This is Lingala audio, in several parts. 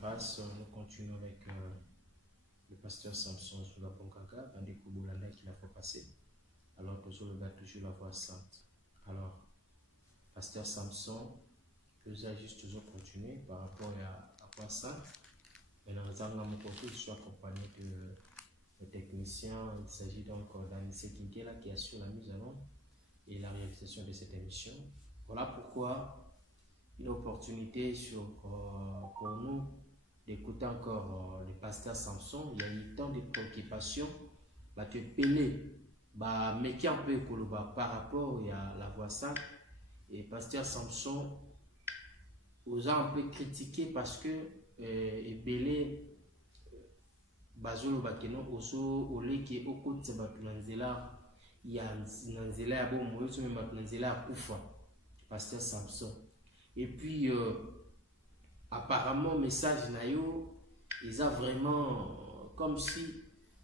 grâce, nous continuons avec le pasteur Samson sur la Ponkaka, un des Kouboulanda qui l'a fait passer. Alors que je le bats toujours la voix sainte. Alors, pasteur Samson, nous allons juste toujours continuer par rapport à la voix sainte. Mais dans mon côté, je suis accompagné de techniciens. Il s'agit donc d'Anissé Kinkela qui assure la mise en onde et la réalisation de cette émission. Voilà pourquoi une opportunité pour nous d'écouter encore le pasteur Samson. Il y a eu tant de préoccupations, te peler, mais qui un peu par rapport à la voix sainte. Et pasteur Samson vous a un peu critiqué parce que belé bazolo bakeno oso oleki okotse batunanzela ya nanzela ya bon moyo so même batunanzela ya kufa pasteur Samson. Et puis apparemment message na yo ils a vraiment comme si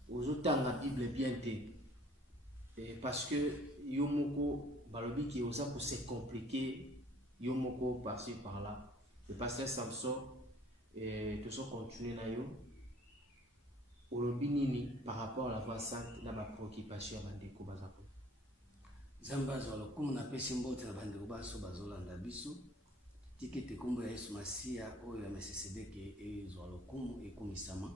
aux autant la Bible bien té parce que yomoko balobi qui osa pour se compliquer yomoko passer par là. Le pasteur Samson et tout ça continue na yo olobinini par rapport à la voix sainte na ba préoccupation bandeko bazako zamba zolo comme na pesi mbote na bandeko baso bazolanda biso tikete kombo ya Yesu Masia oyo ya Melkisedeke ezolo kumu ekumisama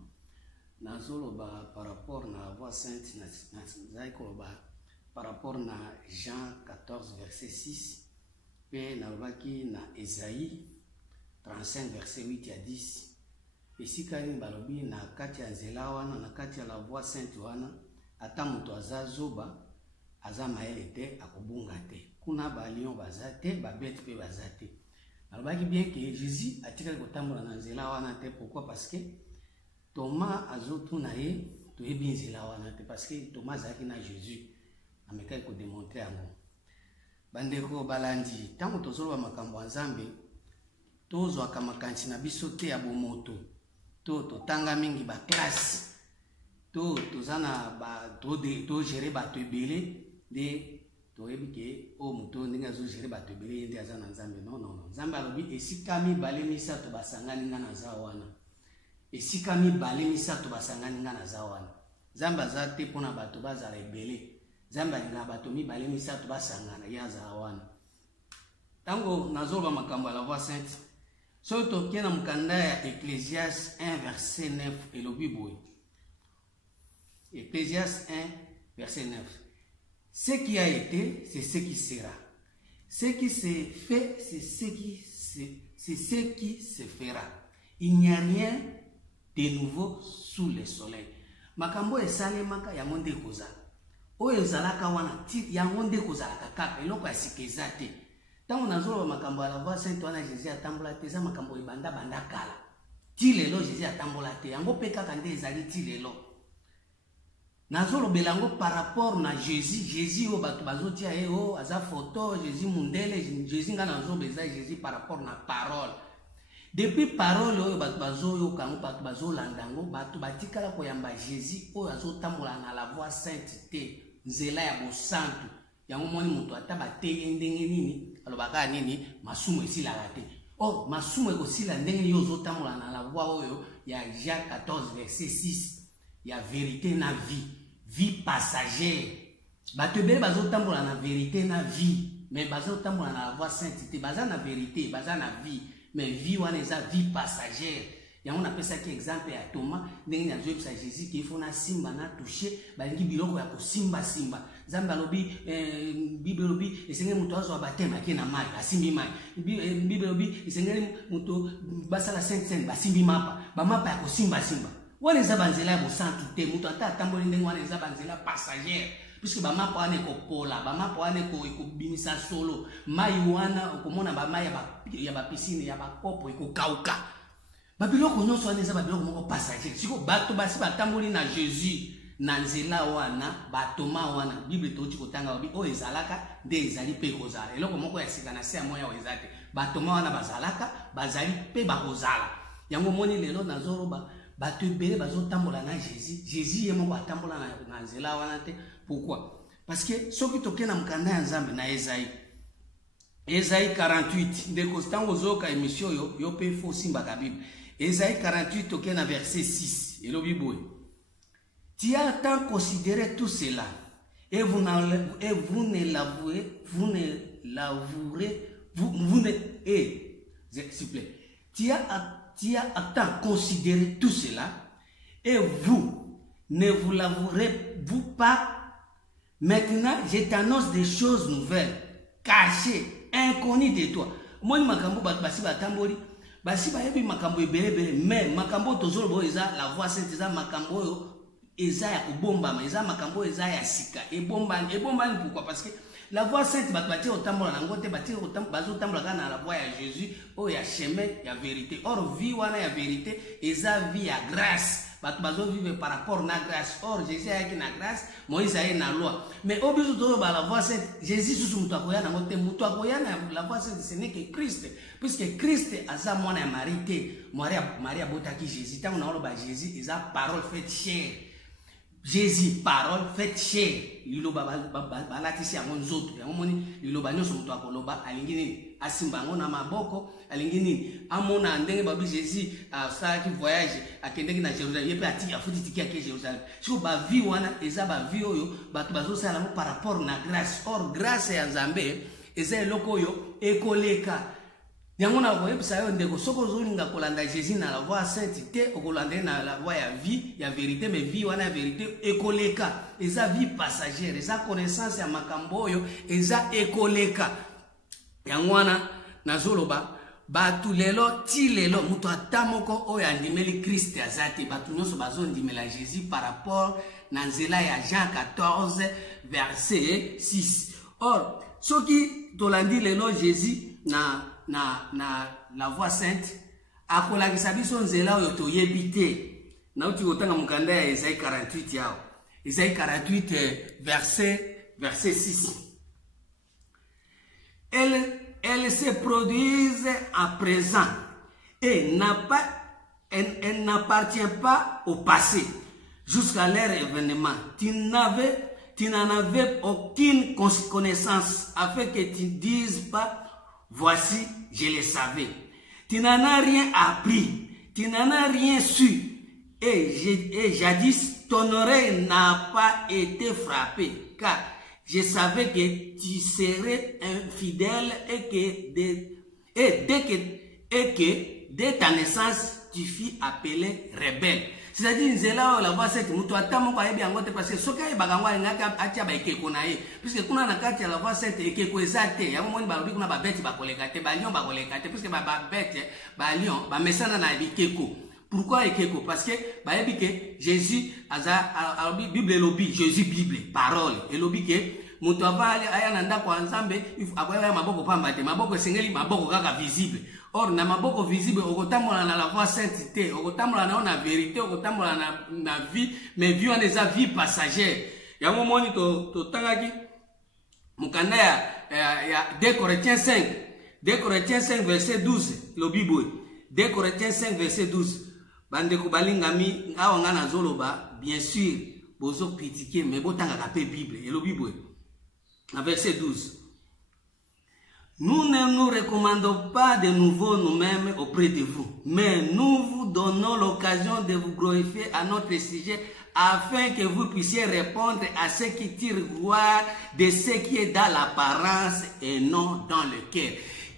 na zolo ba par rapport na la voix sainte na zaiko ba par rapport na Jean 14 verset 6 pe na baki na Esaïe 35 verset 8 à 10. Ici kani balobi na kati ya nzela wana na kati ya la voix sainte wana ata muto azazoba aza maele te akobunga te kuna ba lion bazate ba bête pe bazate. Alobaki bien que Jésus atikali kotambola na nzela wana te. Pourquoi? Parce que Thomas azotuna ye toyebi nzela wana te parce que Thomas azaki na Jésus amekaki ko démontrer yango. Bandeko balandi tango tozoloba makambo ya Nzambe tozwaka makanisi na biso te ya bomoto to totanga mingi ba classe to tozana ba to gérer bato ebele de toyebi ke o moto ndenge azo gérer bato ebele nde aza na Nzambe. Non Nzambe alobi esika mibale misato basangani nga na za wana, esika mibale misato basangani nga na za wana. Nzambe aza te mpona bato bazala ebele, Nzambe alinga bato mibale misato basangana ya za wana. Tango nazoloba makambo ya la voix sainte so tokie na mukanda ya Ecclésiaste 1 verset 9 elobi boye. Ecclésiaste 1 verset 9. Ce qui a été, c'est ce qui sera. Ce qui s'est fait, c'est ce qui se fera. Il n'y a rien de nouveau sous le soleil. Makambo esalemaka yango nde kozala. Oyo ezalaka wana yango nde kozalaka kaka eloko ya sikeza te. Tango nazoloba makambo ya la voix sainte wana Jésus atambola te eza makambo ebanda kala. Ti lelo Jésus atambola te yango pe kaka nde ezali ti lelo. Nazolobela yango par rapport na Jésus o bato bazotia ye o aza photo Jésus mundele Jésus nga nazobeza Jésus par rapport na parole. Depuis parole oyo bato bazoyoka ngo bato bazolanda ngo bato batikala koyamba Jésus oyo azotambola na la voix sainte te nzela ya bosantu yango moni muto ata bateye ndenge nini alobaka nini masumu esilaka te. Oh masumu ekosila ndenge yo ozotambola na la voix oyo ya Jean 14 verset 6 ya vérité na vie passagère. Bato ebele bazotambola na vérité na vie mais bazotambola na la voix sainte te baza na vérité baza na vie mais vie wana eza vie passagère. Yango napesaki exemple ya Thomas ndenge nazoyebisa Jésus qu'il faut na simba na toucher balingi biloko ya kosimba. Nzambe alobi Bible lobi esengeli muto azwa batema ke na mai basimbi mai. Bible lobi esengeli muto basala sainte basimbi mapa bamapa ya kosimba. Wana eza banzela ya bosantu te muto ata atamboli ndenge wana eza banzela passagère puisque bamapa wana ekopola bamapa wana ekobimisa solo mai wana okomona bamai ya bapisine ya bakopo ekokauka. Babiloko nyonso wana eza babiloko moko passagère. Siko bato basi batamboli na Jésus na nzela wana batoma wana Bible toti kotanga babi o ezalaka nde ezali pe kozala eloko moko ya sika na se ya moya oyo ezate batoma wana bazalaka bazali pe bakozala. Yango moni lelo nazoroba bato ebele bazotambola na Jésus ye moko atambola na nzela wana te. Pourquoi? Parce que soki toke na mukanda ya Nzambe na Esaïe Esaïe 48. De constant ozoka émission yo pe fo simba ka Bible. Esaïe 48 ok na verset 6. Et le Bible. Tu as tant considéré tout cela et vous ne l'avouerez, s'il vous plaît. Tu as tant considéré tout cela et vous ne vous l'avouerez-vous pas. Maintenant, je t'annonce des choses nouvelles, cachées, inconnues de toi. Moi, makambo basi batamboli, basi bayebi makambo ebele, mais makambo tozolo bo eza la voix sainte eza makambo eza ya kobomba, mais eza makambo eza ya sika. Ebomba pourquoi? Parce que la voix sainte bati otambola nango te bati otambola kana la voix ya Jésus, o ya chemin ya vérité. Or vie wana ya vérité eza vie ya grâce. Bato vivre par rapport à la grâce. Or, Jésus a été la grâce, Moïse a été la loi. Mais au besoin de la voix sainte, Jésus sous Moutakoya, la voix sainte, ce n'est que Christ. Puisque Christ a sa mona marité, Maria Botaki Jésus. Tant qu'on a Jésus, il a parole faite chair. Jésus, parole faite chair. Il a latissé à mon autre. Il a banni sur Moutakoloba, Alingini, Asimbango, Namaboko, Alingini, Amona, Ndenge Babi Jésus, à ça qui voyage, à Kendeki na Jérusalem, il peut attirer à Foutiki à Jérusalem. Si vous avez vu, Eza Bavi, Batubazo Salamo par rapport à la grâce. Or, grâce à Zambé, Eza Lokoyo, Ekoleka. Yangona voye ça yo ndeko soko zolinga kolanda Jésus na la voix sainteté okolanda na la voix ya vie ya vérité mais vie wana vérité ekoleka eza vie passagère eza connaissance ya makambo yo eza ekoleka yangwana nazoloba batu lelo ti lelo muto atamoko oyo andimeli Christ azate batu nyonso bazondimela Jésus par rapport na nzela ya Jean 14 verset 6. Or soki tolandi lelo Jésus na la voix sainte akolakisa biso nzela oyo toyebite na uti kotanga mukanda ya Esaïe 48 yao Esaïe 48 verset 6. Elle se produise à présent et elle n'appartient pas au passé jusqu'à leur événement. Tu n'en avais aucune connaissance afin que tu dises pas voici, je le savais. Tu n'en as rien appris, tu n'en as rien su. Et jadis, ton oreille n'a pas été frappée, car je savais que tu serais infidèle et que dès ta naissance, tu fus appelé rebelle. C'est-à-dire, nzela la voix cette muto atamo kwa yebi angote parce que soka bagangwa ngaka atia ba ekeko na ye puisque kuna na kati la voix cette ekeko ezate yango moni balobi kuna ba beti ba koleka te ba lion ba koleka te puisque ba beti ba lion ba mesana na bikeko. Pourquoi ekeko? Parce que ba yebi que Jésus aza alobi Bible lobi Jésus Bible parole et lobi que muto avali aya nanda kwa nzambe akwaya maboko pamba te maboko sengeli maboko kaka visible. Or, na maboko visible, okotambola na la voix sainteté, okotambola na vérité, okotambola na vie, mais vie on eza vie passagère. Yango moni to tangaki mukanda ya 2 Corinthiens 5. 2 Corinthiens 5 verset 12, lo Bible. 2 Corinthiens 5 verset 12. Bande ko balingami awa ngana zoloba, bien sûr, bozo critiquer mais botanga ka pe Bible, et lo Bible. Na verset 12. Nous ne nous recommandons pas de nouveau nous-mêmes auprès de vous, mais nous vous donnons l'occasion de vous glorifier à notre sujet afin que vous puissiez répondre à ce qui tire gloire de ce qui est dans l'apparence et non dans le cœur.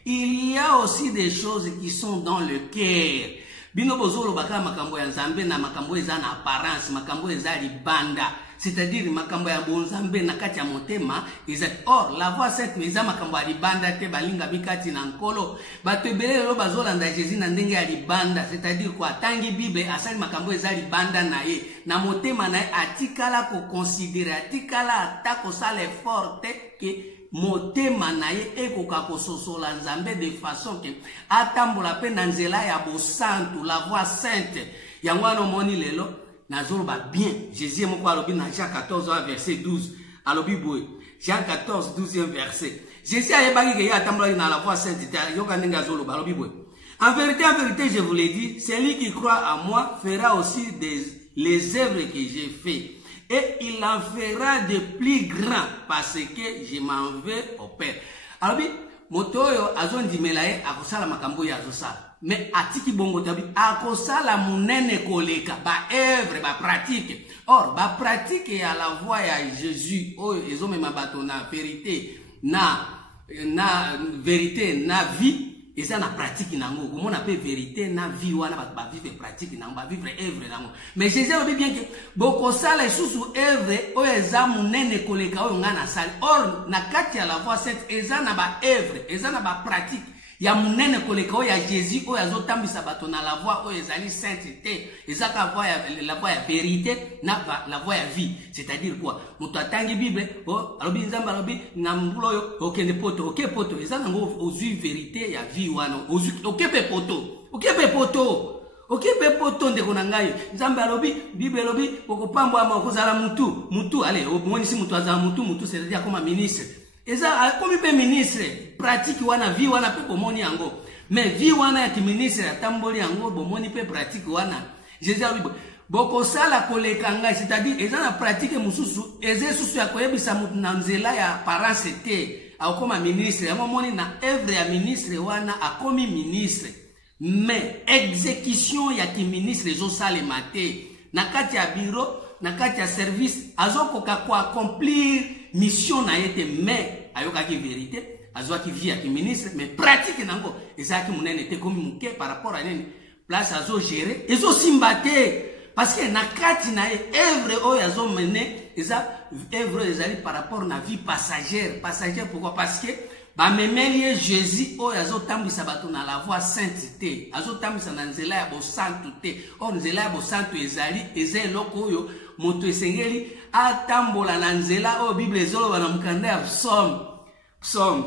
Il y a aussi des choses qui sont dans le cœur. Bino bozolo baka makambo ya nzambe na makambo eza na apparence, makambo eza libanda. C'est-à-dire makambo ya bonzambe na kati ya motema eza or la voix cette eza makambo ya libanda te balinga bikati na nkolo bato ebele lo bazolanda Jésus na ndenge ya libanda c'est-à-dire kwa tangi Bible asali makambo eza libanda na ye na motema na ye atikala ko considérer atikala atako sale forte ke motema na ye ekoka kososola nzambe de façon que atambola pe na nzela ya bosantu la voix sainte yango ano moni lelo nazoloba bien Jésus moko alobi na Jean 14 verset 12 alobi boye Jean 14 12e verset Jésus ayebaki ke ya atambola na la voix sainte yoka ndenge azoloba alobi boye en vérité je vous l'ai dit celui qui croit à moi fera aussi les œuvres que j'ai fait et il en fera de plus grands parce que je m'en vais au Père. Alors moto oyo azondimela ye akosala makambo ya azosala. Mais atiki bongo tabi akosala munene koleka ba œuvre ba pratique. Or ba pratique ya la voix ya Jésus oyo ezomema bato na vérité na vérité na vie. Et ça na pratique nango. Comment on appelle vérité na vie wana ba vivre pratique nango ba vivre œuvre nango. Mais Jésus a dit bien que boko sala sous œuvre o eza munene koleka o ngana sali. Or na kati ya la voix sainte eza na ba œuvre, eza na ba pratique. Ya munene koleka o ya Jésus o azotambisa bato na la voix o ezali sainteté. Eza ka la voix ya vérité na la voix ya vie. C'est-à-dire quoi? Muto atangi Bible o alobi nzamba alobi na mbulo yo okende poto, OK poto. Eza nango ozui vérité ya vie wana. Ozui OK pe poto. OK pe poto. OK pe poto ndeko na ngai. Nzamba alobi Bible alobi okopambwa ama okozala mutu allez omoni si mutu azala mutu c'est-à-dire comme ministre. Eza comme pe ministre pratique wana vie wana pe bomoni yango. Mais vie wana ya ministre atamboli yango bomoni pe pratique wana. Jésus a dit boko sala koleka ngai, c'est-à-dire eza na pratique mususu eze susu ya koyebisa mutu na nzela ya parents te akoma ministre ya momoni na œuvre ya ministre wana akomi ministre. Mais exécution ya ki ministre ezo salema te na kati ya bureau na kati ya service azokoka ko accomplir mission na yete. Mais ayoka ki vérité azoa ki vie ya ki ministre mais pratique nango ezaki munene te komi muke par rapport à nini place azo gérer ezo simbate parce que na kati na œuvre oyo azo mener eza œuvre ezali par rapport na vie passagère. Pourquoi? Parce que ba memeli Jésus oyo azo tambisa bato na la voie sainteté azo tambisa na nzela ya bosantu te. Or nzela ya bosantu ezali eza eloko oyo moto esengeli atambola na nzela oyo Bible ezoloba na mukanda ya Psaume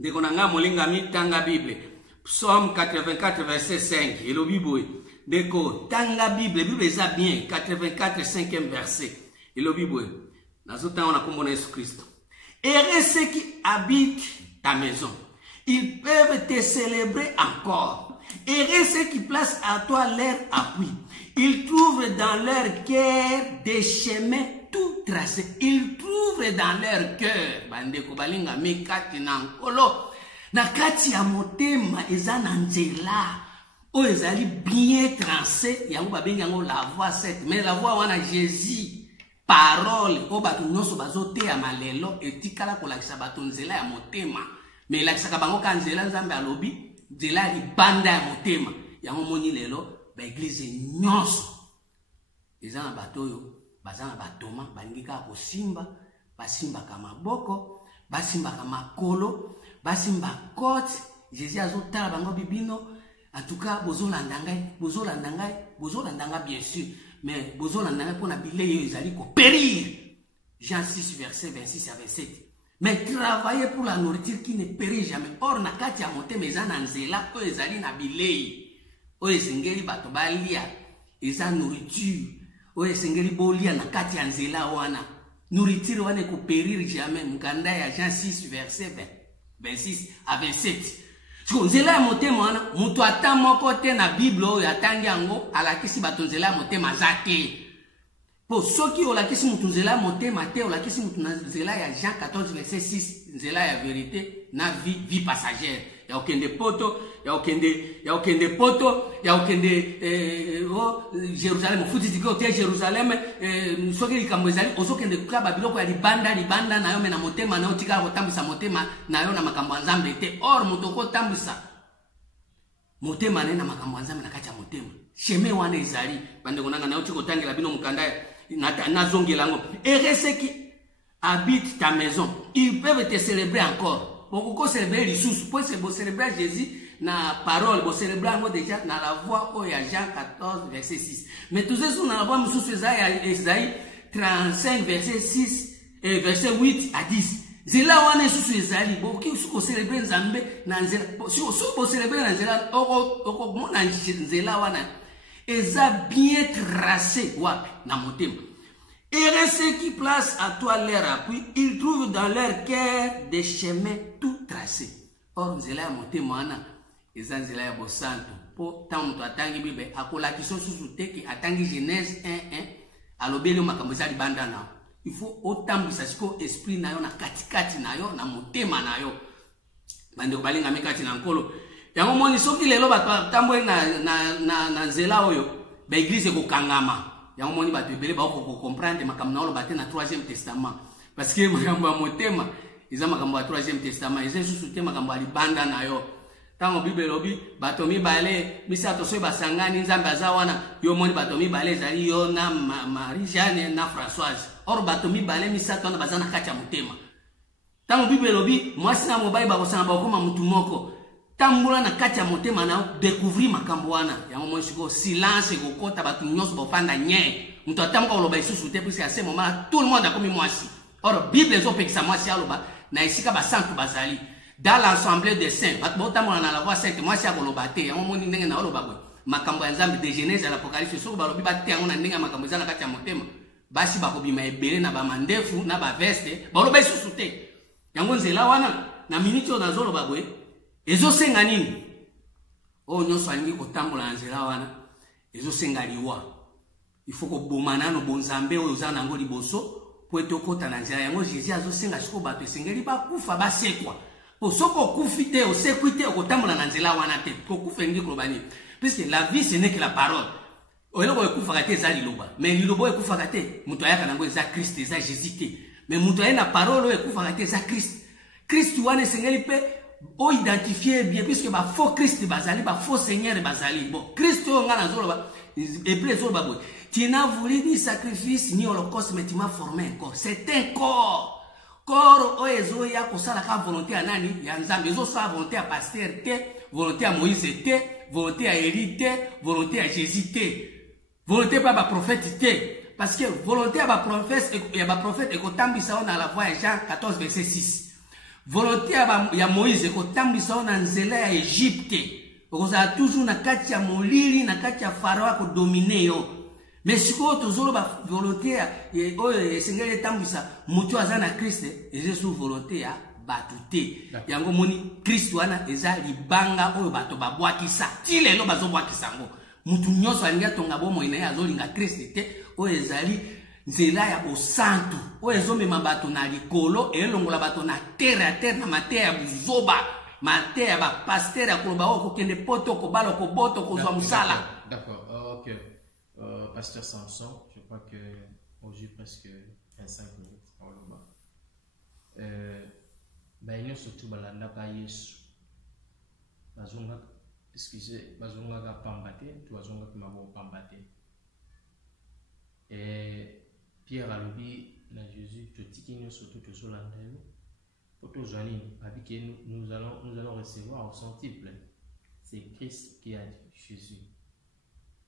ndeko na nga molinga mitanga Bible Psaume 84 verset 5 elobi boye ndeko tanga Bible eza bien 84 5e verset elobi boye nazotanga na kombo na Yesu Kristo. Et ceux qui habitent ta maison, ils peuvent te célébrer encore. Et ceux qui placent à toi leur appui, ils trouvent dans leur cœur des chemins tout tracés. Ils trouvent dans leur cœur. Bandeko balinga mekati na nkolo. Na kati ya motema eza na nzela. O ezali bien tracé. Yango babengi yango la voix sainte. Mais la voix wana Jésus. Parole o bato nyonso bazote ya malelo etikala kolakisa bato nzela ya motema. Mais lakisaka bango ka nzela Nzambe alobi nzela ya libanda ya motema. Yango moni lelo ba église nyonso eza na bato oyo baza na batoma balingi kaka kosimba, basimbaka maboko, basimbaka makolo, basimba kote. Jésus azotala bango bibino. En tout cas bozolanda ngai bien sûr. Mais bozolanda ngai pona bilei ezali ko périr. Jean 6 verset 26 à 27. Mais travailler pour la nourriture qui ne périt jamais. Or na kati ya motema eza na nzela oyo ezali na bilei oyo esengeli bato balia eza nourriture oyo esengeli bolia na kati ya nzela wana. Nourriture wana ko périr jamais. Mukanda ya Jean 6 verset 26 à 27. So nzela ya motema wana mutu ata moko te na Bible oyo atangi yango alakisi bato nzela ya motema za te. Po soki olakisi mutu nzela ya motema te olakisi mutu na nzela ya Jean 14 verset 6 nzela ya vérité na vie passagère. Ya okende poto, ya okende Jerusalem futi diko te Jerusalem soki likambo ezali ozokende kaba biloko ya libanda na yo me na motema na otika kotambisa motema na yo na makambo ya Nzambe te. Or motoko tambisa motema na makambo ya Nzambe na kati ya motema. Chemin wana ezali bande konanga na otiko tangela bino mukanda na zongelango. Et ceux qui habitent ta maison, ils peuvent te célébrer encore. Pourquoi célébrer les sous? Pour célébrer Jésus na parole, pour célébrer déjà dans la voix au Jean 14 verset 6. Mais tous ceux qui na la voix sous Esaïe 35 verset 6 et verset 8 à 10. Zela wana sous Esaïe, boki sous célébrer Nzambe na nzela, sous célébrer na nzela oko mona nzela wana. Eza bien tracé wapi na motema. Et ceux qui placent à toi leur appui, ils trouvent dans leur cœur des chemins tout tracés. Or, nzela ya motema wana, eza nzela ya bosantu. Po tango to atangi Bible, akola kiso susu teke atangi Genèse 1:1, alobeli makambo za libanda na. Il faut otambisa siko esprit na yo na katikati na yo na motema na yo. bandeko balingami kati na nkolo yango moni soki lelo bato tamboye na nzela oyo baeglise ekokangama yango moni bato ebele bakokomprendre makambo na oloba te na 3e testament parce que makambo ya motema eza makambo ya 3e testament eza lisusu te makambo ya libanda na yo ntango bible elobi bato mibale misato soki basangani nzambe aza wana yo moni bato mibale ezali yo na Marie Jeanne na Françoise or bato mibale misato wana baza na kati ya motema ntango bible elobi mwasi na mobali bakosanga bakokoma mutu moko tambola na kati ya motema na découvrir makambo wana yango moni sikoyo silence ekokota bato nyonso bofanda nye mutu atamboka koloba lisusu te puisque à ce moment tout le monde akomi mwasi or bible ezopekisa mwasi aloba na esika basantu bazali dans l'assemblée des saints bato botambola na la voix sainte mwasi akoloba te yango moni ndenge na oloba boye makambo ya nzambe de Genèse à l'Apocalypse soki balobi bate yango na ndenge ya makambo eza na kati ya motema basi bakobima ebele na bamandefu na baveste baloba lisusu te yango nzela wana na miniti oyo nazoloba boye ezosenga nini oyo nyonso alingi kotambola na nzela wana ezosenga liwa ifo koboma nano bonzambe oyo oza nango liboso po ete okota na nzela yango Jésus azosenga sikoyo bato esengeli bakufa basekwa po soki okufi te osekwi te okotambola na nzela wana te kokufa elingi koloba nini puisque la vie ce n'est que la parole eloko ekufaka te eza liloba mais liloba oyo ekufaka te moto ayaka nango eza Christ eza Jésus te mais moto aye na parole oyo ekufaka te eza Christ Christ wana esengeli mpe oidentifie bien puisque bafaux Christ bazali bafaux Seigneur bazali bon Christ oyo nga nazoloba Hébreu ezoloba boye tu n'as voulu ni sacrifice ni holocauste mais tu m'as formé un corps c'est un corps oyo ezoya kosalaka volonté ya nani ya nzambe ezosala volonté ya pasteur te volonté ya Moïse te volonté ya Élie te volonté ya Jésus te volonté pa baprophète te parce que volonté ya baprophète ekotambisa on na la voix ya Jean 14 verset 6 volonté ya Moïse ekotambisa on na nzela ya Égypte okozala toujours na kati ya molili na kati ya Farao akodomine yo mais sikoyo tozoloba volonté oyo esengeli etambwisa moto aza na Christ eza sous volonté ya bato te yango moni Christ wana eza libanga oyo bato babwakisa ti lelo bazobwakisa yango mutu nyonso alingi atonga bomoi na ye azolinga Christ te oyo ezali nzela ya bosantu oyo ezomema bato na likolo elongola bato na terre na mateya ya buzoba mateya ya bapaster ya koloba oyo kokende poto kobala okobota okozwa mosala. D'accord, ok. Pasteur Samson, je crois que aujourd'hui presque 25 minutes en le bas. Il y a surtout balanda ka Yesu. Bazonga, excusez, bazonga ka pambate, tu bazonga ki mabo pambate. Et Pierre a dit na Jésus, tu tikini surtout tu sur l'andel. Pour tous que nous allons recevoir au centuple. C'est Christ qui a dit Jésus.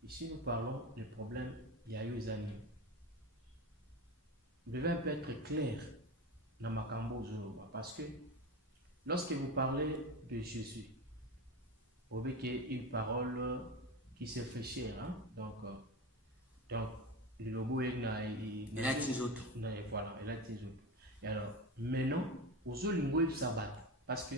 Ici, nous parlons des problèmes il y a eu des années. Vous devez un peu être clair dans ma cambo Zoloba parce que lorsque vous parlez de Jésus, vous voyez qu'il y a une parole qui se fait chère. Hein? Donc, le lobo est voilà, il a des autres. Et alors, maintenant, aux Olingo et Sabbat, parce que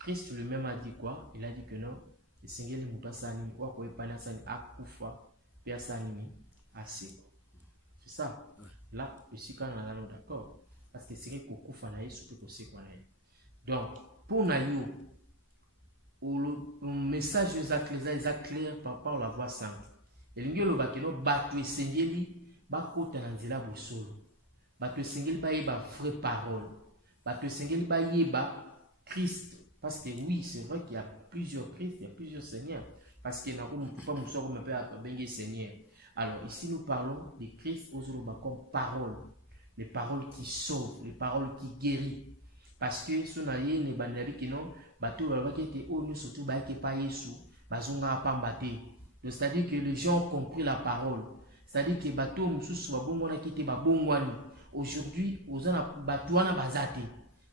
Christ lui-même a dit quoi? Il a dit que non. Le Seigneur ne peut pas s'animer, quoi qu'on ait pas s'animer, à Koufa, puis à s'animer, assez. C'est ça. Là, je suis quand même d'accord. Parce que c'est vrai qu'au Koufa, on a surtout qu'on sait qu'on a. Donc, pour nous, le message est clair par rapport à la voix sainte. Et le Seigneur va dire, battu Seigneur, va côté dans la voie solo. Battu Seigneur, va y avoir vraie parole. Battu Seigneur, va y avoir Christ. Parce que oui, c'est vrai qu'il y a plusieurs Christ, il y a plusieurs Seigneurs. Parce qu'il n'y a pas de choses comme un Seigneur. Alors ici, nous parlons de Christ comme parole. Les paroles qui sauvent, les paroles qui guérissent. Parce que ce n'est pas les bandes qui n'ont pas été au surtout pas Yesu, c'est-à-dire que les gens ont compris la parole. C'est-à-dire que bateau aujourd'hui,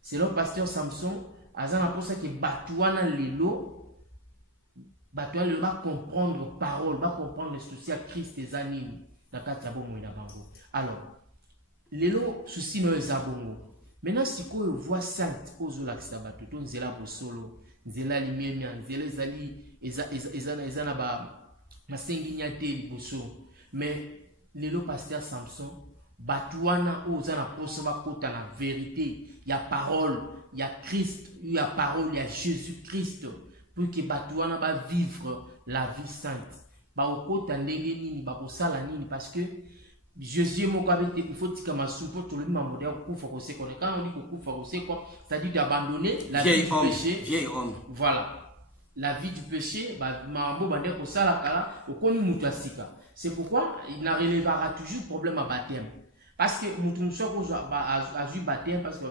c'est le pasteur Samson. Azana pour ça que Batouana Lelo va comprendre parole, va comprendre le souci à Christ des animes. Alors, Lelo souci no ezabongo. Maintenant, si vous voit sainte, vous la sabato, vous zela bosolo, zela limemia, zela zali, ezana ba masenginya te boso. Mais Lelo pasteur Samson, Batouana ozana pour ça va kota la vérité, il y a parole. il y a Christ, il y a parole, il y a Jésus-Christ pour que Batouana va vivre la vie sainte. Parce que Jésus il faut que ma soupe tout le monde quand on dit que c'est-à-dire d'abandonner la vie du péché. Vieil homme. Voilà. La vie du péché, c'est pourquoi il relèvera toujours problème à baptême. Parce que nous sommes à baptême parce que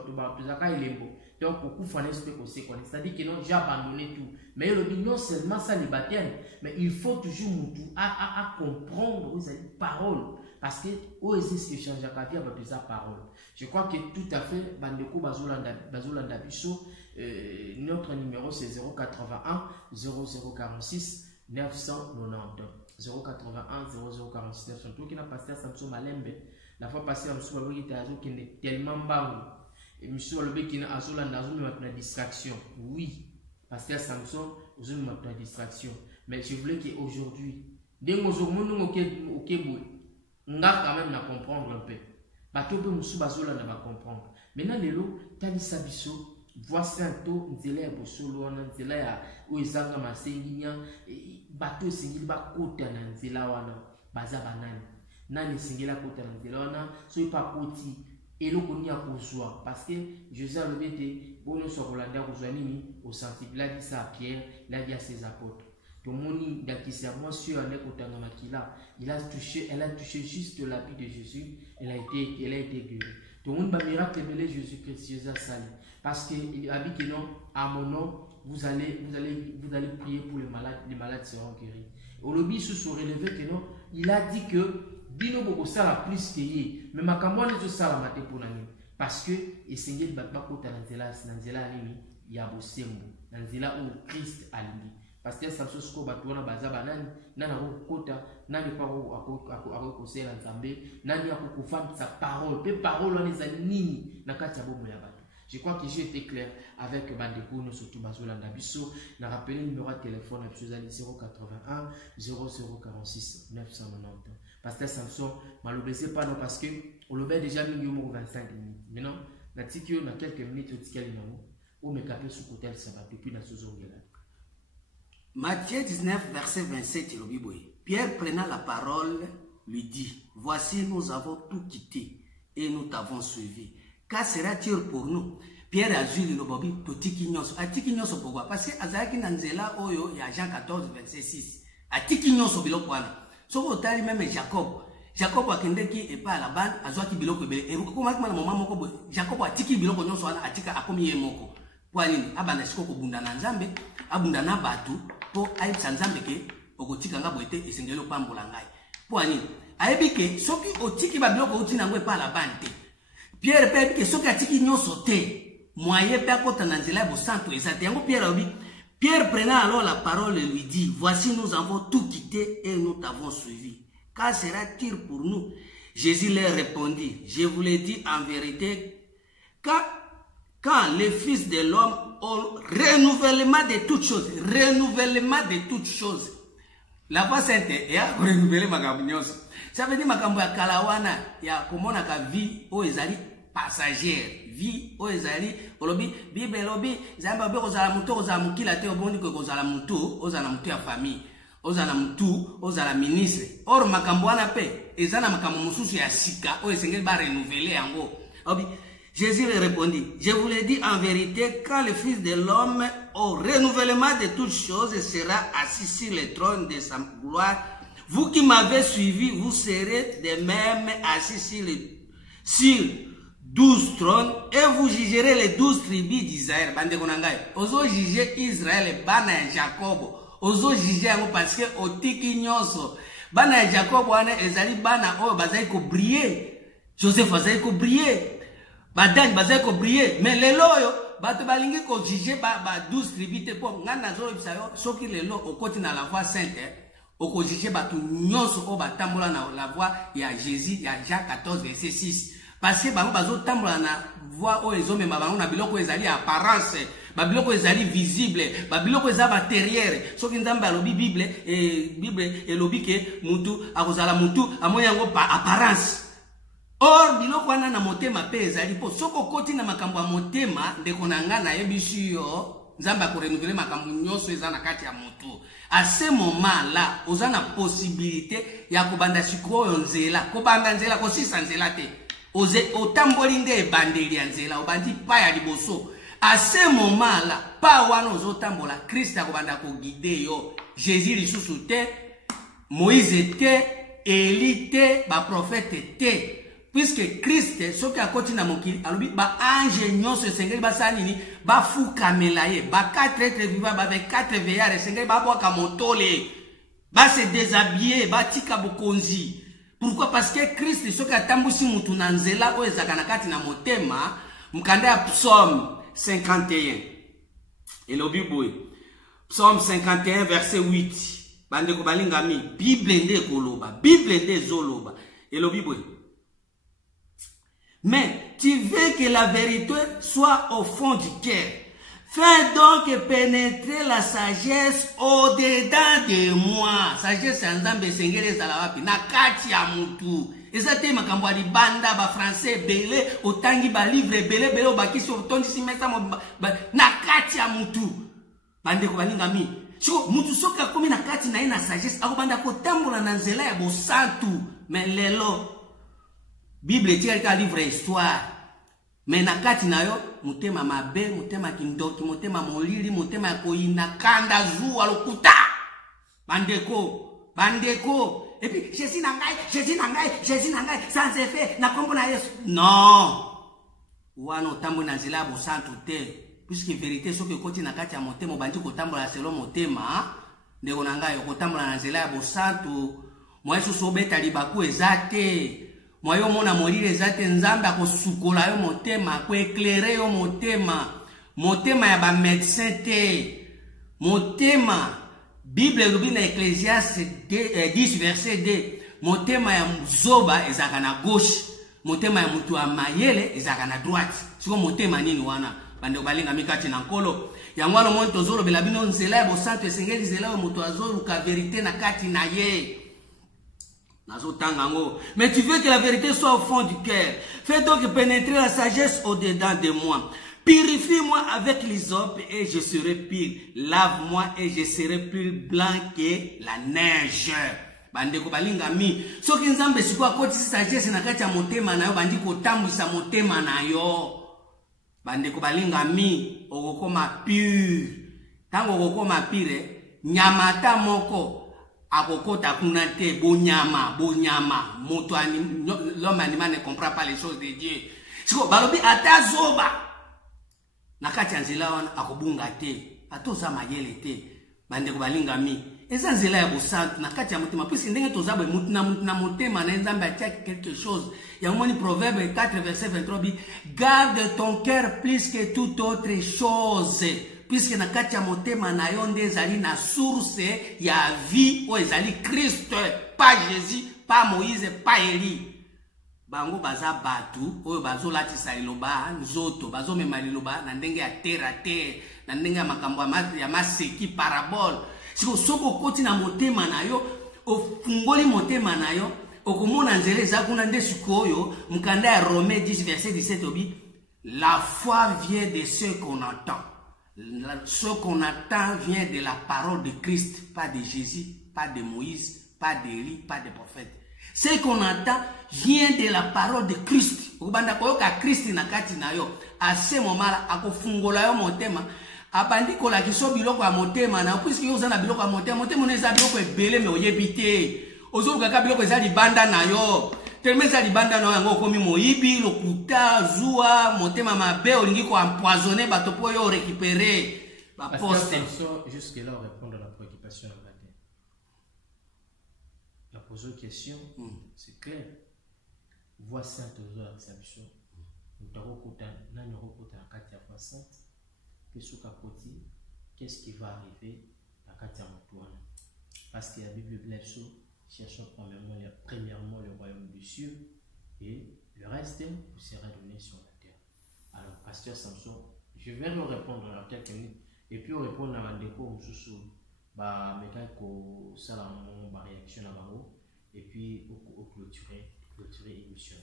il est beau. Donc, c'est-à-dire que non, j'ai abandonné tout. Mais il dit non seulement ça le baptême, mais il faut toujours à comprendre les paroles. Parce que où existe échange à vie avec sa parole. Je crois que tout à fait, Bandeko Bazolanda Bisso, notre numéro c'est 081 0046 990. 081 0046 990. Tout qui n'a passé à Samson Malembe. La fois passée, Samson Malembe qui est tellement bas. Et monsieur le qui a une distraction. Oui, parce que Samson, vous avez une distraction. Mais je voulais qu'aujourd'hui, dès que vous avez on va quand même comprendre un peu. Bateau peut nous soubazola ne va comprendre. Maintenant les lots, tali sabiso, voici un taux, nzela ya bosolo wana, nzela ya oezanga masenginya, bateau singili ba kota na nzela wana, baza banani. Nani singila kota na nzela wana, so pas koti eloko ni akozwa parce que Jésus a levé des bonnes sur Rolanda kozwa nini au senti. Il a dit ça à Pierre, il a dit à ses apôtres. Tout le monde elle a touché juste l'habit de Jésus, elle a été guérie. Tout le monde va miracle Jésus-Christ, Jésus a sali. Parce qu'il a dit que non, à mon nom, vous allez prier pour les malades seront guéris. Au lobby sous relevé que non, il a dit que Bino Boko Sala plus que mais ma camouane est ça la maté pour l'année. Parce que il s'engage de battre côté Nanzela Nini, il y a Bosembo, Nanzela où Christ a dit. Parce que ça se trouve à la base, nani akokota, nani akokosela nzambe, nani akokufanya sa parole, pe parole on les nini na kati ya bomo ya bato. Je crois que j'ai été clair avec Bandeko, surtout Bazolanda Bisso. Na rappelé le numéro de téléphone à 081 0046 990. Pasteur Samson, malobéissez pas non parce que on le déjà mis 25 minutes. Maintenant, na tikio na quelques minutes au tikali namo, ou me capé sous côté le sabbat depuis na sous-ongela. Matthieu 19, verset 27, le Bible. Pierre prenant la parole lui dit, voici nous avons tout quitté et nous t'avons suivi. Qu'à sera-t-il pour nous? Pierre a dit le Bobi, totiki nyonso. Atiki nyonso pourquoi? Parce que Azaki Nanzela Oyo, il y a Jean 14, verset 6. Atiki nyonso biloko wana. Soko otali même Jacob. Jacob a kendeki et pas à la bande, Azwaki biloko bele. Et comment le moment moko Jacob a tiki biloko nyonso wana atika akomi ye moko. Pour nini? Abanda siko bunda na Nzambe, abunda na batu. Pour aïe sanzambe ke okotika nga boete esengelo pambola ngai po ani ayebi ke soki otiki ba biloko utina ngwe pa la bande Pierre pe ke soki atiki nyonso te moyen pe akota na nzela bo santo ezate yango Pierre prenant alors la parole et lui dit voici nous avons tout quitté et nous t'avons suivi. Qu'à sera-t-il pour nous? Jésus leur répondit, je vous l'ai dit en vérité, quand le Fils de l'homme au renouvellement de toutes choses, la voix sainte est à renouveler ma gabignoso. Ça veut dire makambo ya kalawana ya komona ka vie o ezali passagère, vie o ezali olobi bible lobi zamba be kozala muto kozala mukila te obondi ko kozala muto ozala muto ya famille, ozala muto ozala ministre. Or makambo wana pe ezana makambo mususu ya sika o esengeli ba renouveler yango. Obi Jésus lui répondit, je vous l'ai dit en vérité, quand le Fils de l'homme, au renouvellement de toutes choses, sera assis sur le trône de sa gloire, vous qui m'avez suivi, vous serez de même assis sur 12 trônes, et vous jugerez les 12 tribus d'Israël. Bande konangai, ozo juger Israël, bana Jacob, ozo juger parce que otiki nyonso, bana Jacob wana ezali bana oyo bazali ko briller, Joseph bazali ko briller. Badani bazali ko briller mais lelo yo bato balingi ko juger ba 12 tribus te po ngana zo bisayo soki lelo okoti na la voie sainte oko juger bato nyonso o batambola na la voie ya Jésus ya Jean 14 verset 6 parce que bango bazo tambola na voie o ezomema bango na biloko ezali apparence ba biloko ezali visible ba biloko ezaba matériel soki nzambe alobi bible elobi ke mutu akozala mutu amoya yango pa apparence. Or biloko wana na motema pe ezali po soko koti na makambo ya motema ndeko na nga na yebishi yo nzambe akorenouveler makambo nyonso eza na kati ya motu. À ce moment-là, oza na possibilité ya kobanda sikoyo nzela, kobanda nzela kosisa nzela te. Oze otamboli nde ebandeli ya nzela, obandi pa ya liboso. À ce moment-là, pa wana ozotambola, Christ akobanda ko guider yo. Jésus lisusu te, Moïse te, Élie te, ba prophète te. Puisque Christ, soki akoti na mokili, alobi ba ange nyonso esengeli basala nini, ba fukamela ye, ba 4 êtres vivants, ba 4 veillards esengeli ba bwaka motole, ba se déshabiller, ba tika bokonzi. Pourquoi? Parce que Christ, soki atambusi mutu na nzela oyo ezaka na kati na motema, mukanda ya Psaume 51. Elobi boye. Psaume 51 verset 8. Bandeko balingami, Bible nde koloba, Bible nde zoloba. Elobi boye. Mais tu veux que la vérité soit au fond du cœur. Fais donc pénétrer la sagesse au-dedans de moi. Sagesse ya nzambe esengeli ezala wapi? Na kati ya mutu. Eza te makambo ya libanda ba français belé otangi ba livre belé obakisi otondisi mesa na kati ya mutu. Bandeko balingami. Siko mutu soka komi na kati na ye na sagesse akobanda kotambola na nzela ya bosantu. Mais lelo Bible tia ka livre histoire. Mais na kati na yo mutema mabe, mutema kindoki, mutema molili, mutema koina kanda zuwa lokuta. Bandeko. Et puis Jésus nangai, sans effet, na kombo na Yesu. Non. Wano tambo na nzela bo santu te. Puisque vérité soki koti na kati ya motema bandi kotambola selo motema, ndeko na ngai kotambola na nzela bo santu. Mwesu sobeta libaku ezate. Moyo mona molile ezate nzambe akosukola yo motema, ko éclairer yo motema ya ba médecin te. Motema Bible lobi na Ecclésiaste 10 verset 2. Motema ya mzoba ezaka na gauche, motema ya mutu ya mayele ezaka na droite. Siko motema nini wana? Bande balinga mikati na nkolo. Yango wana monto tozolo bela bino nzela ya bo santo esengeli nzela yo mutu azolu ka vérité na kati na ye. Mais tu veux que la vérité soit au fond du cœur. Fais donc pénétrer la sagesse au-dedans de moi. Purifie-moi avec l'hysope et je serai pur. Lave-moi et je serai plus blanc que la neige. Bandeko balingami. Soki nzambe siko akoti sagesse na kati ya motema na yo bandi kotambwisa motema na yo. Bandeko balingami okokoma pur. Tango okokoma pure, nyamata moko akokota kuna te bonyama moto l'homme animal ne comprend pas les choses de Dieu. Siko balobi atazoba na kati ya nzela wana akobunga te atoza mayele te. Bandeko balingami eza nzela ya bosantu na kati ya motema puisque ndenge tozabwe na motema na nzambe atia quelque chose. Ya moni Proverbe 4 verset 23 bi garde ton cœur plus que toute autre chose. Puisque na kati ya motema na yo nde ezali na source ya vie o ezali Christ, pas Jésus, pas Moïse, pas Élie. Bango baza batu oyo bazolatisa liloba nzoto bazomema liloba na ndenge ya terre na ndenge ya makambo ya maseki parabole. Siko soko koti na motema na yo ofungoli motema na yo okomona nzela eza kuna nde sikoyo mukanda ya Romains 10 verset 17 obi la foi vient de ce qu'on entend. Ce qu'on attend vient de la parole de Christ, pas de Jésus, pas de Moïse, pas d'Élie, pas de prophète. Ce qu'on attend vient de la parole de Christ. Okubanda koyoka Christ na kati na yo. À ce moment-là, akofungola yo motema, abandi kola kiso biloko ya motema na puisque yo zana biloko ya motema neza biloko ebele me oyebite. Ozolu kaka biloko eza libanda na yo. Telmeza libanda na yango komi moyibi lokuta zua motema mabe olingi ko empoisonner bato po yo récupérer ba poste. Jusque là répondre à la préoccupation de la terre. La pose une question, c'est clair. Voici un tozo exception. Nous t'avons coûté na nyoro coûté la carte ya sainte. Qu'est-ce qui va arriver à Katia Motouana? Parce que la Bible blesse. Cherchons premièrement le royaume des cieux et le reste vous sera donné sur la terre. Alors, Pasteur Samson, je vais nous répondre dans quelques minutes et puis répondre à un dépôt sous ma réaction à et puis clôturer l'émission.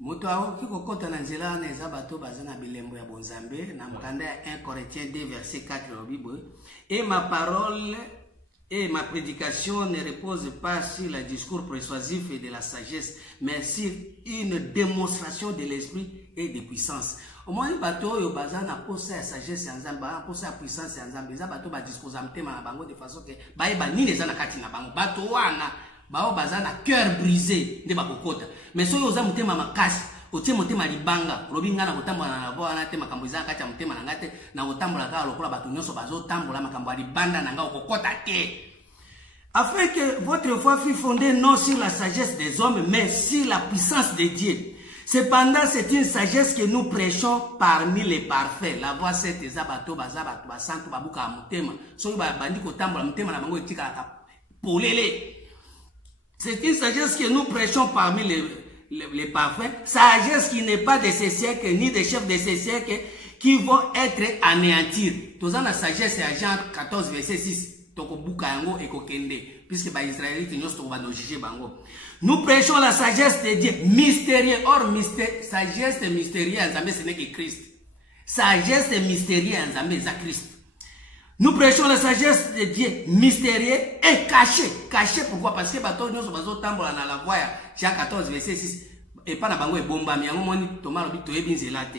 moto aoki kokota na nzela wana eza bato baza na bilembo ya bonzambe na mokanda ya 1 Corinthiens 2 verset 4 lobi boye et ma parole et ma prédication ne repose pas sur le discours persuasif et de la sagesse mais sur une démonstration de l'esprit et de puissance. Omoni bato oyo baza na posa ya sagesse ya nzambe ba posa ya puissance ya nzambe eza bato ba dispose motema na bango de façon que bayeba nini eza na kati na bango bato wana bao baza na cœur brisé nde bakokota mais soki oza motema makasi otie motema libanga olobi nga na kotambola na voix wana te makambo eza kati ya motema na nga te na kotambola kaka lokola bato nyonso bazotambola makambo ya libanda na nga okokota te afin que votre foi fût fondée non sur la sagesse des hommes mais sur la puissance de Dieu. Cependant, c'est une sagesse que nous prêchons parmi les parfaits. La voix c'est eza bato baza bato basantu babuka motema soki bandi kotambola motema na bango etikala polele. C'est une sagesse que nous prêchons parmi les parfaits. Sagesse qui n'est pas de ces siècles, ni des chefs de ces siècles, qui vont être anéantis. Tous en la sagesse, c'est à Jean 14, verset 6. Tokobuka yango ekokende. Puisque les Israélites, nous juger bango. Nous prêchons la sagesse de Dieu mystérieuse. Or, sagesse mystérieuse, ce n'est que Christ. Sagesse mystérieuse, c'est Christ. Nous prêchons la sagesse de Dieu mystérieuse et cachée. Cachée pourquoi? Parce que bato nyonso bazo tambola na la voix Jean 14 verset 6 et pas na bango e bomba mi yango moni Thomas lobi to yebi nzela te.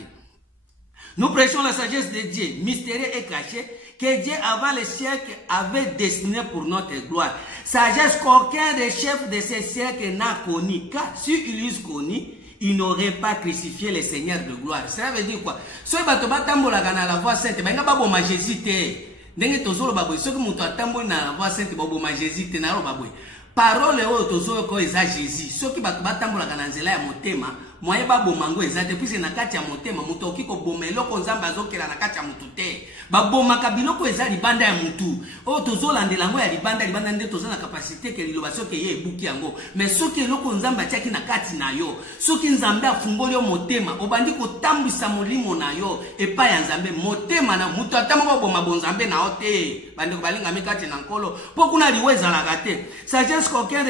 Nous prêchons la sagesse de Dieu mystérieuse et cachée que Dieu avant les siècles avait destiné pour notre gloire. Sagesse qu'aucun des chefs de ces siècles n'a connu, car s'il eût connu, il n'aurait pas crucifié le Seigneur de gloire. Ça veut dire quoi? So bato batambola na la voix sainte, ba nga ba boma Jésus te. Ndenge tozolo babwe soki mutu atambola na la voix sainte ba boma Jésus te na ro babwe. Parole oyo tozolo ko eza Jésus. Soki bato batambola na nzela ya motema, moye ba bomango eza te puisque na kati ya motema mutu okiko boma eloko nzambe azokela na kati ya mutu te. Ba bomaka biloko eza libanda ya mutu. Oyo tozolandela yango ya libanda nde toza na capacité ke liloba soki ye ebuki yango. Mais soki eloko nzambe atiaki na kati na yo, soki nzambe afungoli yo motema, obandi kotambwisa molimo na yo epai ya nzambe motema na mutu atamaka boma bonzambe na yo te. Bandi kobalingami kati na nkolo po kuna liwe ezalaka te. Sagesse qu'aucun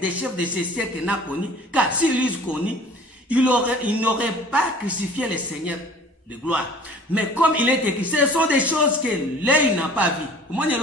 des chefs de ces siècles n'a connu, car s'il eût connu, il n'aurait pas crucifié le Seigneur de gloire. Mais comme il est écrit, ce sont des choses que l'œil n'a pas vues. Moi, je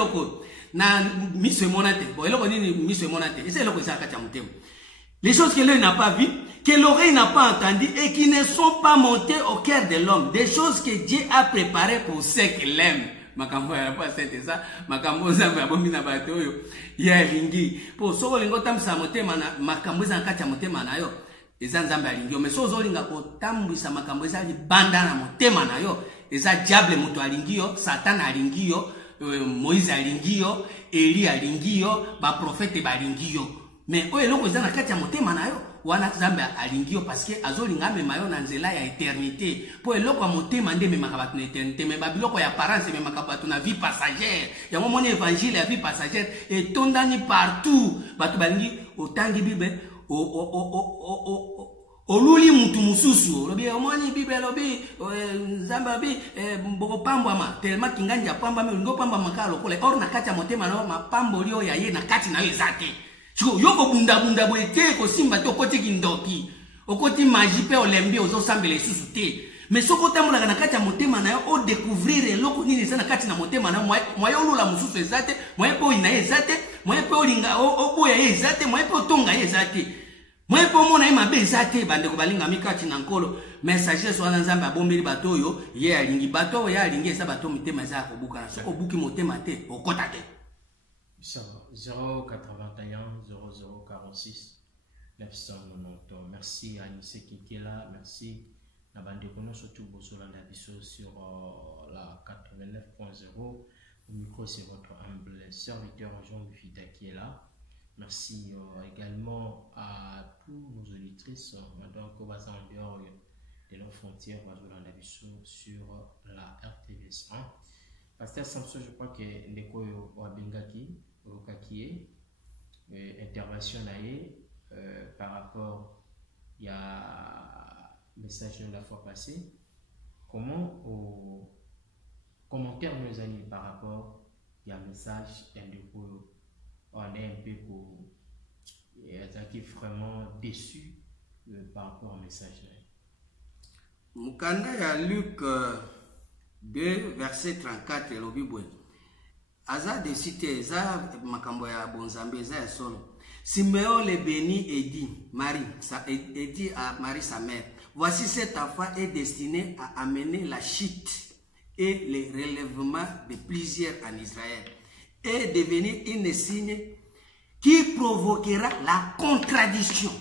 les choses que l'œil n'a pas vues, que l'oreille n'a pas entendues et qui ne sont pas montées au cœur de l'homme. Des choses que Dieu a préparées pour ceux qui l'aiment. Makambo ya pas c'est ça makambo nzambe abomina bato oyo ya lingi po soko lingo tamsa motema na makambo za nkati ya motema na yo eza nzambe alingi mais so zolinga ko tambwisa makambo eza libanda na motema na yo eza diable muto alingi yo satan alingi yo Moïse alingi yo Eli alingi yo ba prophète balingi yo mais oyo eloko eza na kati ya motema na yo wana nzambe alingi yo parce que azolinga mema yo na nzela ya éternité po eloko ya motema nde memaka bato na éternité mais babiloko ya apparence memaka bato na vie passagère yango moni évangile ya vie passagère etondani partout bato balingi otangi bible oluli mutu mususu lobi omoni bible lobi nzambe lobi mboko pambwama tellement kinganja pambwama ngo pambwama kala lokola or na kati ya motema na mapambo lio ya ye na kati na yo ezate chiko yoko bunda boete ko simba to koti kindoki okoti magie pe olembi ozo sambele susu te mais soko tambola na kati ya motema na yo o découvrir eloko nini sana kati na motema na moyo olula mususu ezate moyo pe ina ezate moyo pe olinga oboya ezate moyo pe otonga ezate moyo pe omona mabe ezate bande ko balinga mikati na nkolo mais sagesse wana nzambe abombeli bato oyo ye alingi bato oyo alingi esa bato motema eza kobuka na soko buki motema te okota te 081 0046 990. Merci à Anissé qui est là. Merci à Bandekono, surtout Bosolanda Bisso sur la 89.0. Au micro, c'est votre humble serviteur Jean Bufita qui est là. Merci également à tous nos auditrices, donc au bassin en dehors de nos frontières, Bosolanda Bisso sur la RTVS 1. Pasteur Samson, je crois que Ndeko Wabengaki, Okakie, intervention par rapport à message de la fois passée. Comment au commentaire nous amis par rapport à message Ndeko on est un peu pour et qui est vraiment déçu par rapport au message. Mukanda ya Luc 2 verset 34 et l'obibwe. Aza de cité za makambo ya bonzambe za ya solo. Siméon le béni et dit et dit à Marie sa mère, voici cet enfant est destiné à amener la chute et le relèvement de plusieurs en Israël et devenir une signe qui provoquera la contradiction.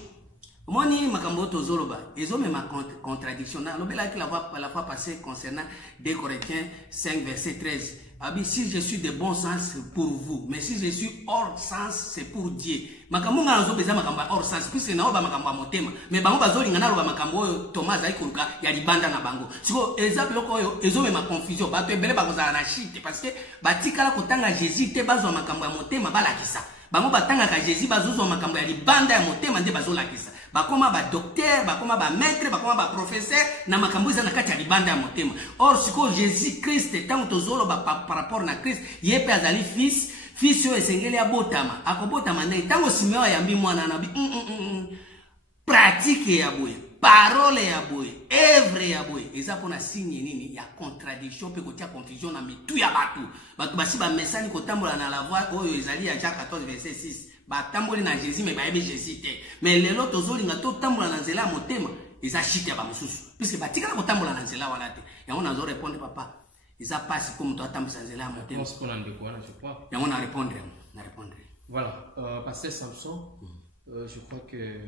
Moni makambo tozoloba, ils ont même ma contradiction. L'obéla qui la fois passée concernant 2 Corinthiens 5 verset 13. Si je suis de bon sens, c'est pour vous, mais si je suis hors sens, c'est pour Dieu. Makambo nganazo beza makambo hors sens, puisque na oba makambo motema, mais bango bazoli ngana loba makambo Thomas aikuruka ya libanda na bango. Siko exemple loko yo ezo me ma confusion, ba to ebele ba kozala na shite parce que batikala kotanga Jésus te bazo makambo ya motema balakisa. Bango batanga ka Jésus bazo makambo ya libanda ya motema nde bazo lakisa. Bakoma ba docteur, bakoma ba maître, bakoma ba professeur na makambo za na kati ya libanda ya motema. Or siko Jésus Christ tango tozolo ba par rapport na Christ, yepe azali fils yo esengeli ya botama, akobotama na tango Simeon yambi mwana na bi pratique ya boye, parole ya boye, œuvre ya boye, eza pona signe nini ya contradiction pe kotia confusion na mitu ya batu. Batu basi ba message ko tambola na la voix oyo ezali ya Jacques 14 verset 6. Batamboli na Jésus mais bayebi Jésus te. Mais lelo tozolinga to tambola na nzela motema, eza chite ya ba mususu. Puisque batika ko tambola na nzela wala te. Yango nazo répondre papa. Eza passe comme toi tambola na nzela motema. Je pense qu'on en découvre, je crois. Yango na répondre. Voilà, pasteur Samson, je crois que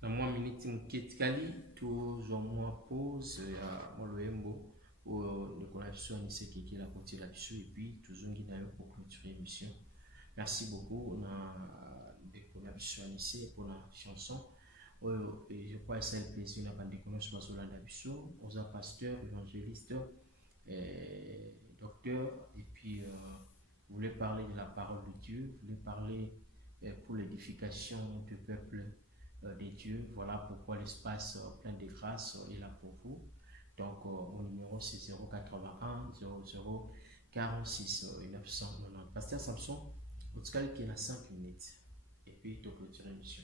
dans moi minute Mketkali toujours moi pause à Moloembo où nous connaissons ce qui est la partie là-dessus et puis toujours nous d'ailleurs pour clôturer l'émission. Merci beaucoup. On a des connexions ici pour la chanson. Et je crois que c'est un plaisir d'avoir des connexions sur la nation. On a pasteur, évangéliste, docteur. Et puis, vous voulez parler de la parole de Dieu. Vous voulez parler pour l'édification du peuple de Dieu. Voilà pourquoi l'espace plein de grâce est là pour vous. Donc, mon numéro c'est 081 00 46 990. Pasteur Samson. Qui est à 5 minutes. Et puis, tu peux clôturer l'émission.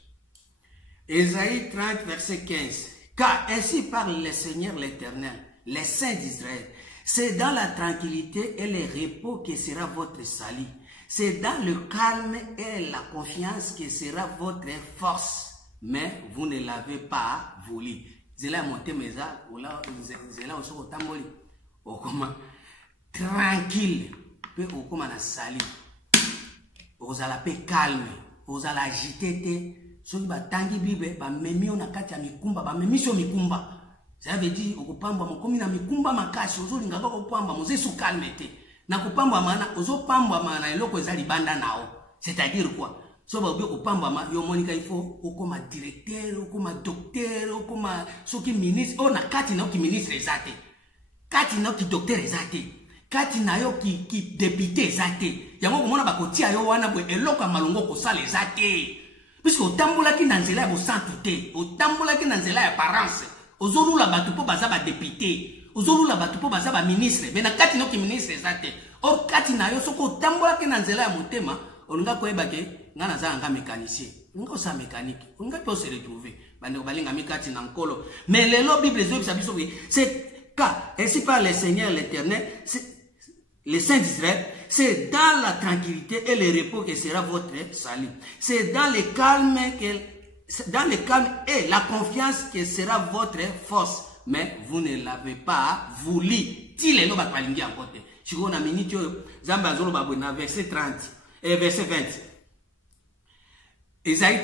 Ésaïe 30, verset 15. Car ainsi parle le Seigneur l'Éternel, les saints d'Israël. C'est dans la tranquillité et le repos que sera votre salut. C'est dans le calme et la confiance que sera votre force. Mais vous ne l'avez pas voulu. Zela monte meza, zela osoko tamboli. Okoma tranquille. Pe okoma na salut. Ozala pe calme, ozala agité, soki batangi bible ba memi na kati ya mikumba, ba memi so mikumba. Ça veut dire okopamba mokomi na mikumba makasi, ozolinga ba kopamba mozesu calme te. Na kopamba mana ozopamba mana eloko ezali banda nao. C'est-à-dire quoi? So ba obi kopamba ma yo monika il faut okoma directeur, okoma docteur, okoma soki ministre, o na kati na ki ministre ezate. Kati na ki docteur ezate. Kati na yo ki député ezate. Yango komona bakotia yo wana bwe eloko malongo ko sala ezate. Puisque otambola ki na nzela ya bosantu te, otambola ki na nzela ya parence. Ozolula batu po baza ba député, ozolula batu po baza ba ministre, mais na kati no ki ministre ezate. Or kati na yo soko otambola ki na nzela ya motema, olinga koyeba ke ngana za nga mécanicien. Olinga sa mécanique, olinga pe se retrouver. Bande balinga mikati na nkolo. Mais lelo Bible zo bisabiso c'est car ainsi par le Seigneur l'Éternel, les saints d'Israël, c'est dans la tranquillité et le repos que sera votre salut. C'est dans le calme et la confiance que sera votre force. Mais vous ne l'avez pas voulu. Tile no batwalingi encore te. Chiko na minute yo Zamba zolo babwe na verset 30 et verset 20. Isaïe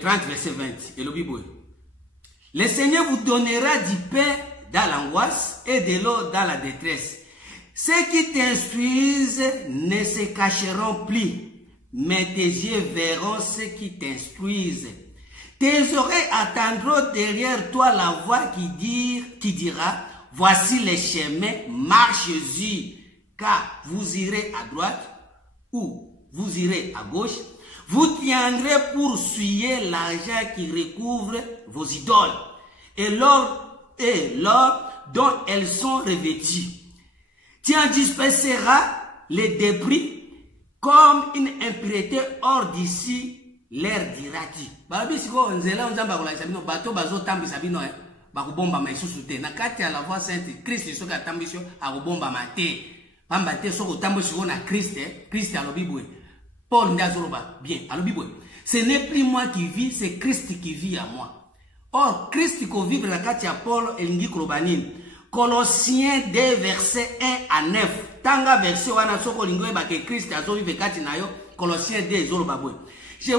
30 verset 20 et le Bible. Le Seigneur vous donnera du pain dans l'angoisse et de l'eau dans la détresse. Ceux qui t'instruisent ne se cacheront plus, mais tes yeux verront ceux qui t'instruisent. Tes oreilles attendront derrière toi la voix qui dira, voici les chemins, marchez-y, car vous irez à droite ou vous irez à gauche. Vous tiendrez pour souiller l'argent qui recouvre vos idoles et l'or dont elles sont revêtues. Tu en disperseras les débris comme une impureté hors d'ici l'air dira-t-il. Balobi siko nzela nzamba akolakisa bino bato bazotambisa bino bakobombama lisusu te. Na kati ya la voie sainte Christ soki atambisi yo akobombama te. Pamba te soki otambisi yo na Christ, Christ alobi boye. Paul nde azoloba bien alobi boye. Ce n'est plus moi qui vis, c'est Christ qui vit à moi. Or Christ ko vivre na kati ya Paul elingi koloba nini? Colossiens 2 verset 1 à 9. Tanga verset wana soko lingo ba ke Christ azo vivre kati na yo. Colossiens 2 ezoloba boye. Je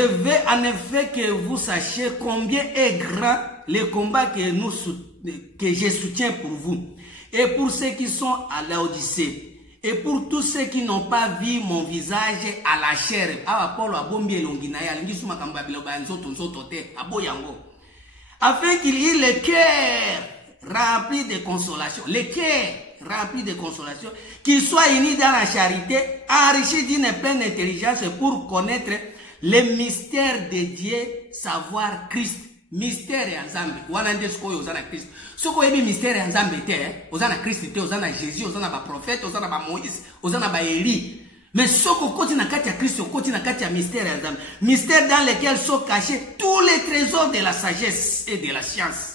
veux en effet que vous sachiez combien est grand le combat que je soutiens pour vous et pour ceux qui sont à Laodicée et pour tous ceux qui n'ont pas vu mon visage à la chair. Paul abombi elongina ya lingi suma kamba biloba nzoto te aboyango. Afin qu'il ait le cœur rempli de consolation, le cœur rempli de consolation, qu'il soit uni dans la charité, enrichi d'une pleine intelligence pour connaître les mystères de Dieu, savoir Christ. Mystère ya Nzambe. Wana nde sikoyo ozana Christ. Soko yebi mystère ya Nzambe te, ozana Christ te, ozana Jésus, ozana ba prophète, ozana ba Moïse, ozana ba Élie. Mais soko koti na kati ya Christ, koti na kati ya mystère ya Nzambe. Mystère dans lequel sont cachés tous les trésors de la sagesse et de la science.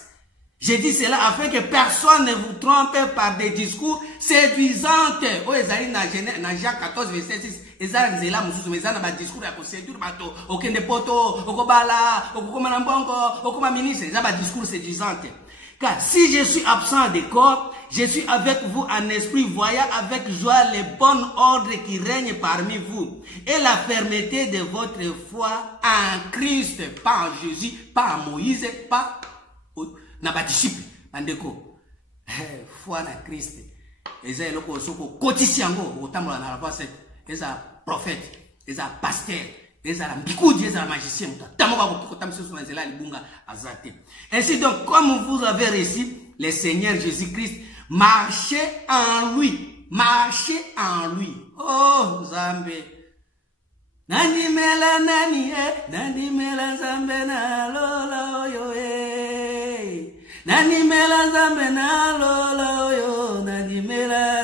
J'ai dit cela afin que personne ne vous trompe par des discours séduisants. Oh, ezali na Jacques 14 verset 6. Ezali nzela mususu mezana ba discours ya séduire bato. Okende poto, okobala, okokoma na mbongo, okoma ministre, ezali ba discours séduisants. Car si je suis absent de corps, je suis avec vous en esprit, voyant avec joie les bons ordres qui règnent parmi vous et la fermeté de votre foi en Christ, pas en Jésus, pas en Moïse, pas na ba disciple bandeko foi na Christ eza eloko soko kotisi yango otambola na la voie sainte eza prophète eza pasteur eza la mbikudi eza la magicien tamoka kotamisa sur nzela libunga azate. Ainsi donc comme vous avez reçu le Seigneur Jésus-Christ, marchez en lui, oh Nzambe nani mela Nzambe na lola oyo nani mela Nzambe na lola oyo nani mela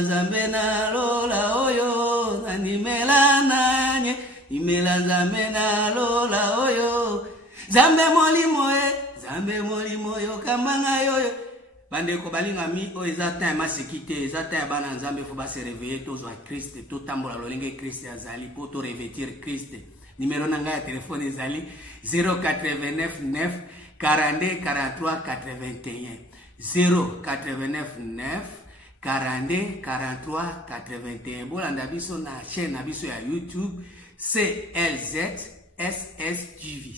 Nzambe na lola oyo nani mela Nzambe na lola oyo Nzambe molimo yo kamanga yoyo bandeko balinga mi o eza temps masekite eza temps bana Nzambe faut ba se réveiller tous à Christ tout tambola lolenge Christ azali pour to revêtir Christ. Numéro nanga ya téléphone ezali 089 9 42 43 81 089 9 42 43 81. Bolanda biso na chaîne na biso ya YouTube CLZ SSTV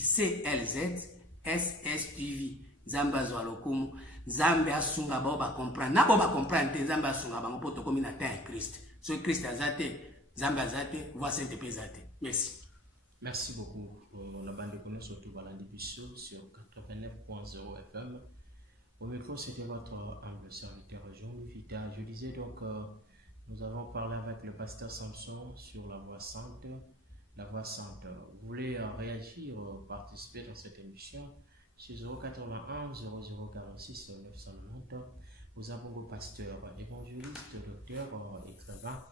SSTV. Nzambe azwa lokumu, Nzambe asunga bao ba comprendre na bao ba comprendre Nzambe asunga bango poto komi na ta Christ. So Christ azate Nzambe azate voix sainte pesate. Merci. Merci beaucoup pour la bande de connaissances surtout Balandi Bisso sur 89.0 FM. Au micro, c'était votre humble serviteur Jean-Louis Vita. Je disais donc, nous avons parlé avec le pasteur Samson sur la voie sainte. La voie sainte. Vous voulez réagir, participer dans cette émission? Sur 081 0046 990, vous avez vos pasteurs, évangélistes, docteurs, écrivains.